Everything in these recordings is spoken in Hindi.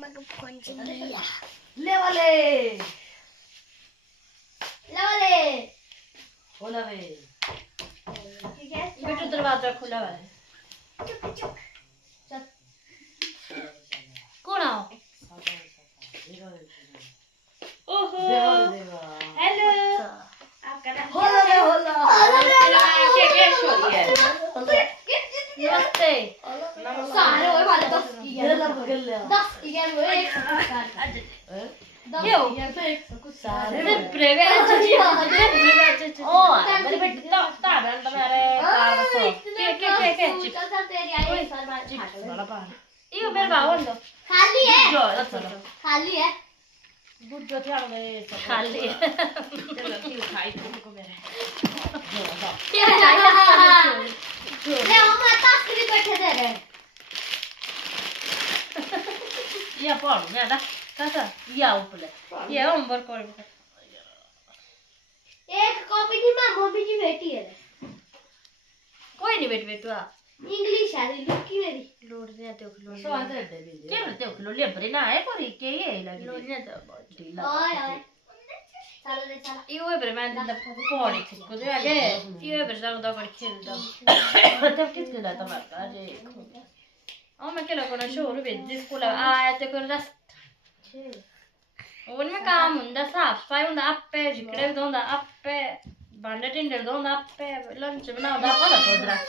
ले वाले खोला वे बेटू दरवाजा खुला हुआ है। कौन आओ? ओहो हेलो आपका नाम होला क्या शोरी है? नमस्ते सारे और वाले 10 की ये लग गया 10 की वो एक क्यों? सारे ब्रेवे ओ मेरे बेटे तो ताबन तुम्हारे कार बसो के चल तेरी आई सर बात वाला पार ये मेरे बावन दो खाली है जो चलो खाली है गुड जो थे मेरे खाली चलो क्यों खाई तुमको मेरे क्या ले हम आता स्क्रीन बैठे दे रहे ये पढ़ मैं दा कैसा ये ऊपर ये होमवर्क कर एक कॉपी की मां मम्मी की बेटी है कोई नहीं बेटू आ इंग्लिश है लुकी मेरी लोड दे तो लोड सो आते हैं क्या बोलते हो लोड ले बरे ना है पर के ये लगे लोड ने तो ढीला ओए ओए चलो ले चला ये बरे मैं दिन पढ़ी थी को दे आगे ये बरे दा कर खेल दो तब किस के लाता मार जे ओ मैं के लोगों ने शोर भेज स्कूल आया तो कर रस उनमें काम ਹੁੰਦਾ ਸਾਫ ਸਫਾਈ ਹੁੰਦਾ ਆਪੇ ਜਿਕੜੇ ਹੁੰਦਾ ਆਪੇ ਬਾਂਡੇ ਟਿੰਡੇ ਹੁੰਦਾ ਆਪੇ ਲੰਚ ਬਣਾਉਂਦਾ ਪਤਾ ਤੋਂ ਦਰਾਚ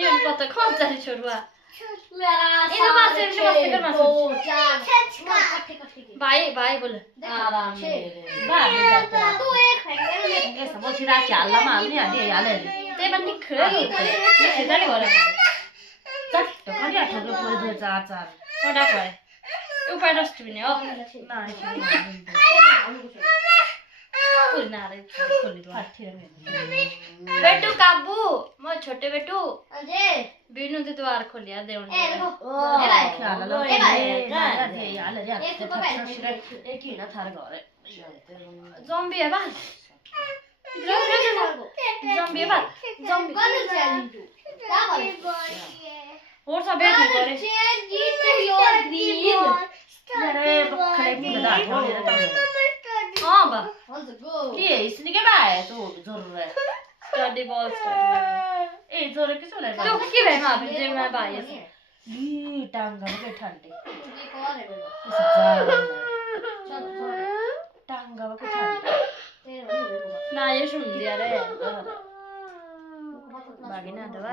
ਇਹ ਪਤਾ ਕੌਣ ਚਾਹੀ ਛੋੜਵਾ ਇਹਦਾ ਵਾਸਤੇ ਵੀ ਵਾਸਤੇ ਕਰਨਾ ਬਾਈ ਬਾਈ बोल आराम से ਬਾਈ ਜਾਤਾ तू एक फेंक ਇਹ ਸਮਝ ਸਿਰਾ ਚਾਲਾ ਮਾਰਨੇ ਆ ਦੇ ਯਾਲੇ ਤੇ ਬੰਦੀ ਖੜੀ ਇਹ ਤਾਂ ਨਹੀਂ ਹੋ ਰਿਹਾ ਤੱਕ ਤਾਂ ਕਰੀ ਆਠੋ ਕੇ ਪੂਰੇ ਦੇ ਚਾਰ ਚਾਰ ਕੋਡਾ ਕੋਏ ऊपर डस्टबिन है ना कोई ना रे खोली दो हाथी रे बेटू काबू मो छोटे बेटू अजय बीनू दी द्वार खोलिया दे उन ए देखो ए भाई ख्याल लो ए भाई दे यार ले एक तो पहले एक ही ना थार गरे ज़ॉम्बी है बस ज़ॉम्बी है बस ज़ॉम्बी कौन चैलेंज क्या बोल और सब बैठे करे चेंज इट योर ग्रीन अरे बखड़े मुंह दा छोड़े रे हां बा लेट्स गो ये इसलिए के बाय तो जरूर है स्टडी बॉल स्टडी ए जोरे किस वाला तो की भाई मां जे मैं बाय ली टांगा में ठंडी ये कौन है चल टांगा में ठंडी तेरे ना ये सुन लिया रे बागे ना दवा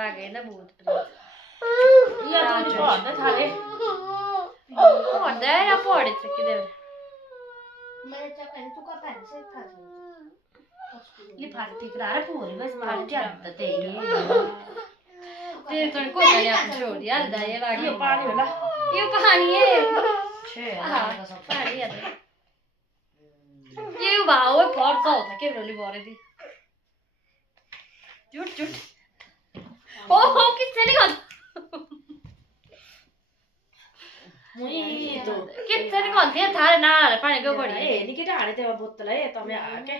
बागे ना बहुत या तो पढ़ दे थारे पढ़ दे या पढ़ सके दे मेरे चक्कर तू का पेन से था li parti creare pure questa parti da te te तो को नहीं आप छोड़ यार दाई वाली ये पानी वाला ये पानी है छे पानी है ये वाओ बहुत तो था के रोली बोरे दी झूठ झूठ ओहो किसने निकाल मुई तो किसने निकाल दिया थारे ना पानी को पड़ी ए निके डाले ते बोतल है तमे आके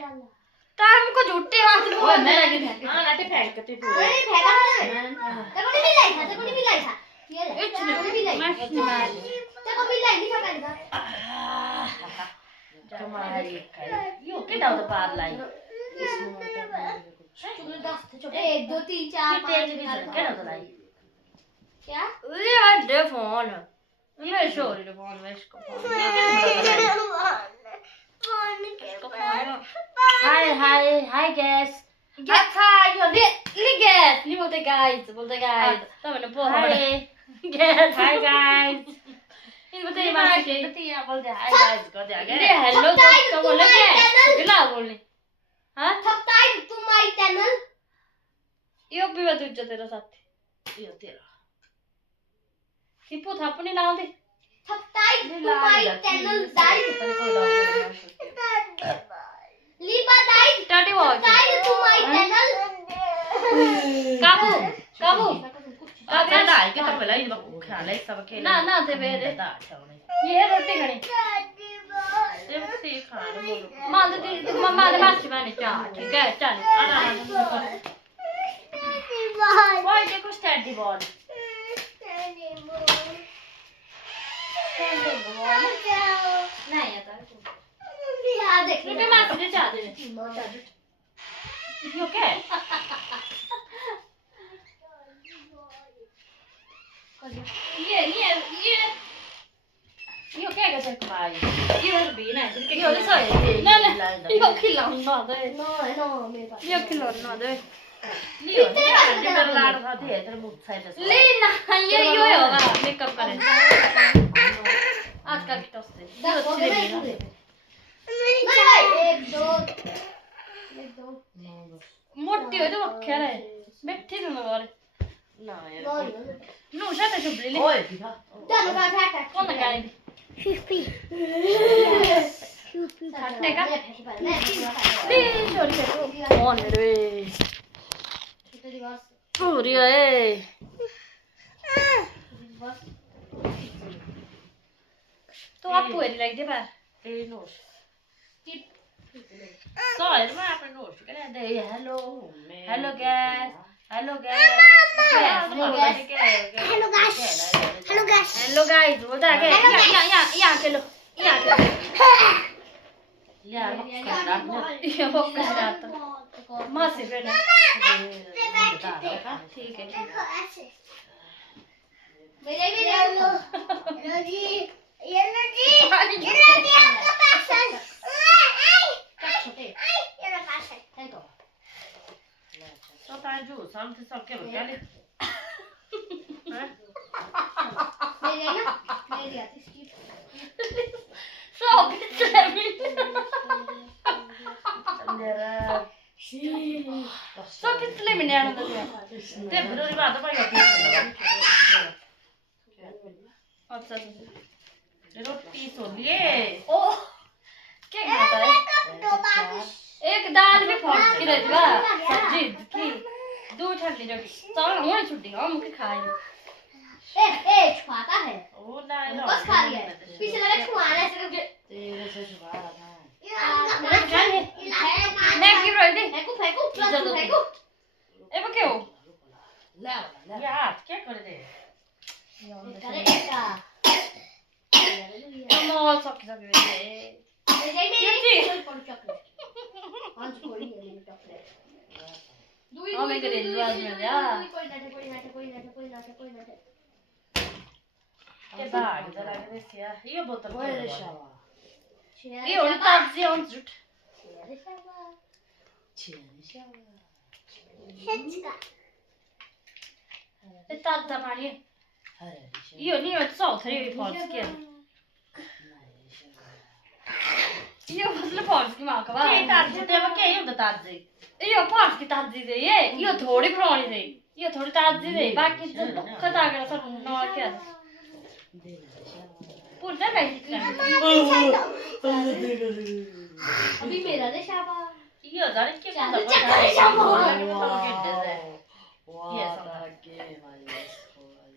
टाइम को झूठे बात ओए मैं लगी हां लाटे फेंक के पूरे अरे फेंका तेरे को नहीं लाई था तेरे को नहीं लाई था ये ले इतने भी लाई तेरे को भी लाई नहीं था पेन का तुम्हारी यो के डाल तो पार लाई चुगल 10 थे छोटे 1 2 3 4 5 के डाल तो लाई क्या ये अड्डे फोन ये शोरी रे फोन में इसको हाय हाय हाय गैस गैस हाय यो ले गैस नहीं बोलते गाइस तो मैंने बोल गैस हाय गाइस ये बताइए मासी के बताइए बोलते हाय गाइस को दे आगे अरे हेलो दोस्तों बोले क्या गिला बोलने हां सब्सक्राइब टू माय चैनल ये भी बात तुझे तेरा साथ ये तेरा सिपो था अपने नाम दे subscribe to my channel guys पर कोई डाल लीबा गाइस स्टार्ट हो सब्सक्राइब टू माय चैनल काबू काबू काबू ना के तो पहले इन खा ले सब के ना ना दे मेरे ये रोटी खानी ये से खा लो बोलो मां दे मम्मा दे मासी बने चा ठीक है चल आना वो देखो स्टडी बॉल रुके मासी ने चाह दे You okay? ये क्या कर सकते Mai. ये भी ना Io le so ना ना io खिलौना दे No, मेरे पास io खिलौना दे Io per l'art fa dietro, buzza e ले ना ये होगा मेकअप करे आजकल की टॉस दस ये हो अच्छी गए लगी पूरे ना एक दो मोटी हो तो क्या है बैठी तो मगर No, नो शायद शुभली ले Oi, ti fa. चलो का ठहर कौन लगाए ठहरने का ले छोड़ के कौन है रे पूरी है तो आप पूरी लग दे पर E nos. So, è ma per nos. Che ne dai? Hello. Hello guys hello guys Hello guys. Hello guys बोलता है यहाँ के लो यहाँ के Gli ha scaldato. ये वो कर रहा था माँ से फिर ठीक है मेरे भी ले लो जी ये लो जी आपका पास है ये लो पास है देखो So stai giù, santi so che perché lì. मेरे ना मेरी आती स्किप सो पिछले सो पिछले में नहीं आना था Te però è arrivato poi ho अच्छा Le rotti sono lì. ओ क्या खाता है एक दाल भी फोड़ के रख ला सब्जी की दो ठंडी रोटी चावल होने छुट्टी हम मुझे खाए ए छुआता है Oh dai, no. बस खा लिया पीछे लगा छुआना ऐसे करके Te sei sciupata. मेरा जान है मैं क्यों रोई दे फेंकू फेंकू फेंकू ए वो क्यों Ya, che con te? करे ऐसा मॉल सब के सब ये हाँ मैं घरेलू आदमी हूँ यार Che vai, dalla Grecia. Io butto fuori le sciava. ये उन ताज़ी उन जुट ये ताज़ा पानी ये नहीं है तो थोड़ी भी फॉल्स किया ये मतलब फॉल्स की माँ का Che tardi, te ma che io da tardi. ये फॉल्स की ताज़ी दे ये थोड़ी पुरानी दे ये थोड़ी ताज़ी दे बाकी तो खता कर सब नौ क्या पूरा नहीं अभी मेरा दे शाबा Io da che Ciao, cosa ciao, fai? ciao,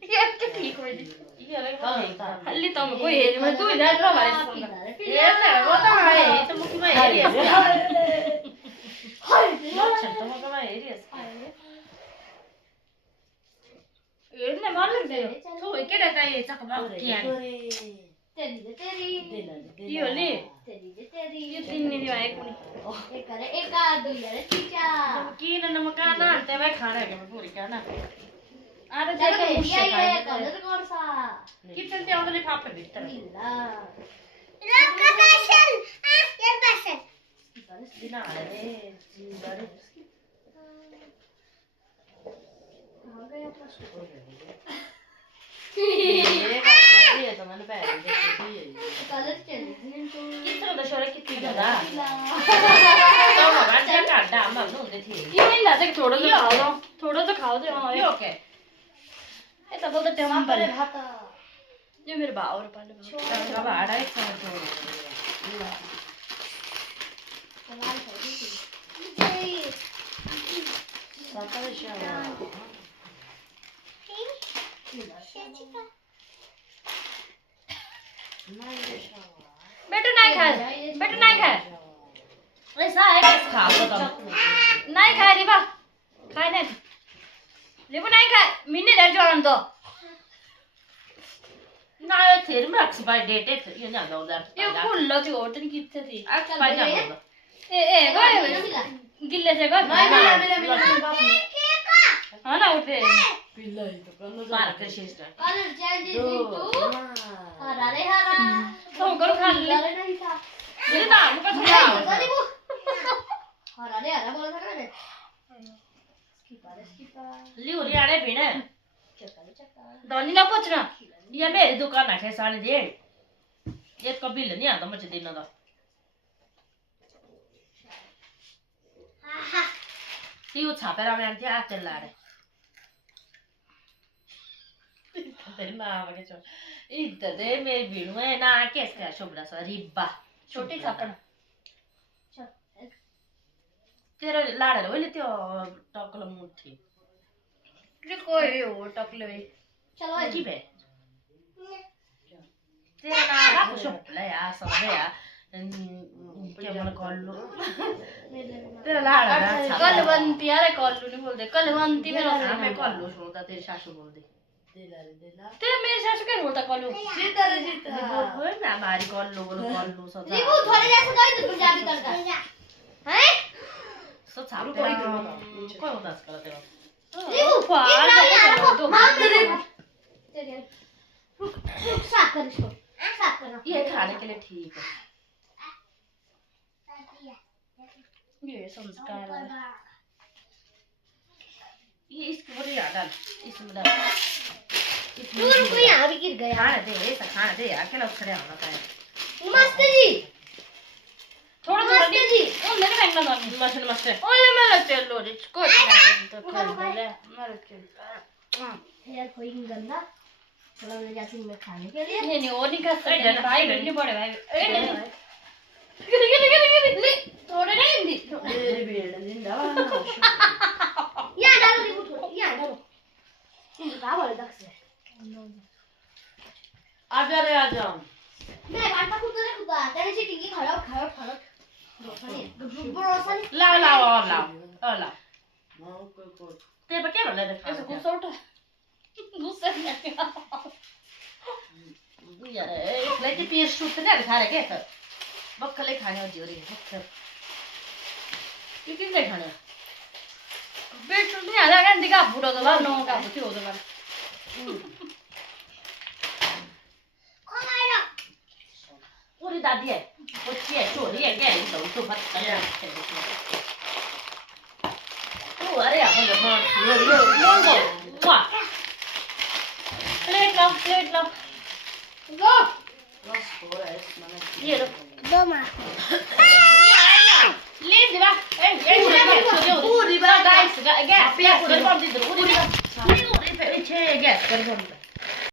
ये क्या ठीक हुई Io le faccio. हल्ली तो मैं कोई है मैं तू इधर रहा भाई सुन Ma dai, tu mi fai riesco. No, certo, ma come riesco? ने मान लग दे Tu che ne dai? Sta come piano. तेरी ये ले तेरी ये तीन नहीं दिवाए कोनी एक करे एक आ दो यार चीचा Chi non mi cana, te vai khana che pure cana. अरे चलो देखो ये मुझसे ये खाए कलर कौन सा Chi te ti hanno le pappe vitte? नीला लड़का पैशन यार पैशन Dinare, dinare. कहां गया first Io to me ne prendo, colour चले Chi te lo da sciore che ti da? नीला No, ma guarda che calda, ma non te ti. ये नहीं लाते थोड़ा तो खाओ दे हाँ Io che? ये तब तो टेम्पल भाता ये मेरे बावर पाले La vada e sono solo. कमाल है Salta le sciava. बेटा नहीं खाए ऐसा है Cavo da. नहीं खाए रिबा खाए नहीं रिबा नहीं खाए मिन्ने डर जोड़न दो No, फिर में एक्सपायर डेट है ये ना दो उधर ये खुल्ला थी और तनी कितने थी एक्सपायर ना दो ए गए गिल्ले से गए हाँ ना उठे पार कर शेष ना कलर चेंज इनटू हरा रे हरा तो करो खा ले ये ना मुझे थोड़ा हरा रे हरा बोला था ना मैंने स्किपर लियो रे आने भी ना चक्का दोनी ना पूछना ये मेरी दुकान है कैसा नहीं दे ये कभी नहीं आता मुझे देना था लियो छापे रहा मैं क्या चल रहा है तेरे माँ के चो इधर दे मेरी वीडियो है ना कैसे शुभ्रा सा रिब्बा छोटी छापन तेरा लाड़ा रे बोले त्यो टकल मुट्ठी ये कोई हो टकले चलो अजीब है तेरा ना कुछ शुभ्रा यार सब है यार क्या बोला कॉल्लो तेरा लाड़ा ना कलवंती यार कॉल्लू नहीं बोलते कलवंती मेरा मैं कॉल्लो सुनता तेरी सासू बोल दे तेरा मेरे सासू क्या बोलता कॉल्लू जीता बोल ना हमारी कॉल्लो सब रिबू थोड़े जैसे गई तो पंजाबी करता हैं सब छाप कोई उदास कर तेरा रिबू हम तेरे रुक साफ कर इसको साफ करना ये खाने के लिए ठीक है ये संस्कार है ये इसको बोले यार डाल इसमें डाल तू रुको यहाँ भी गिर गया खाना दे अकेला खड़े होना चाहिए मास्टर जी थोड़ा थोड़ा जी ओ मेरे फेंकना था मस्त ओले मैं लगते लो रिच को तो कर ले मैं रखे यार कोई गंदा चलो ले जाती हूँ मैं खाने के लिए नहीं और नहीं कर सकते भाई नहीं पड़े भाई गिर थोड़े नहीं हिंदी मेरी बेड़ निंदा यहाँ डालो रिबू थोड़ा यहाँ डालो कहाँ बोले दक्ष से आजा रे आजा मैं बाटा खुदा तेरे से टिकी खड़ा रोशन ला और ते पर क्या ले देखा ऐसे गुस्सा उठा गुस्सा नहीं यार एक लेके पीस शूट ने दिखा रहे क्या बक्कले खाने और जोरी बक्कल ये किन दे खाने बेट नहीं आधा घंटे का बुरा तो नो का बुती हो तो ला कौन आएगा पूरी दादी है बच्ची है चोरी है क्या है तो बात कर ओ अरे आप लोग यो वाह प्लेट लो गो ये लो दो मार ले दे बा पूरी बा गाइस गैस पूरी बम दे पूरी बा पूरी पे छे गैस कर बम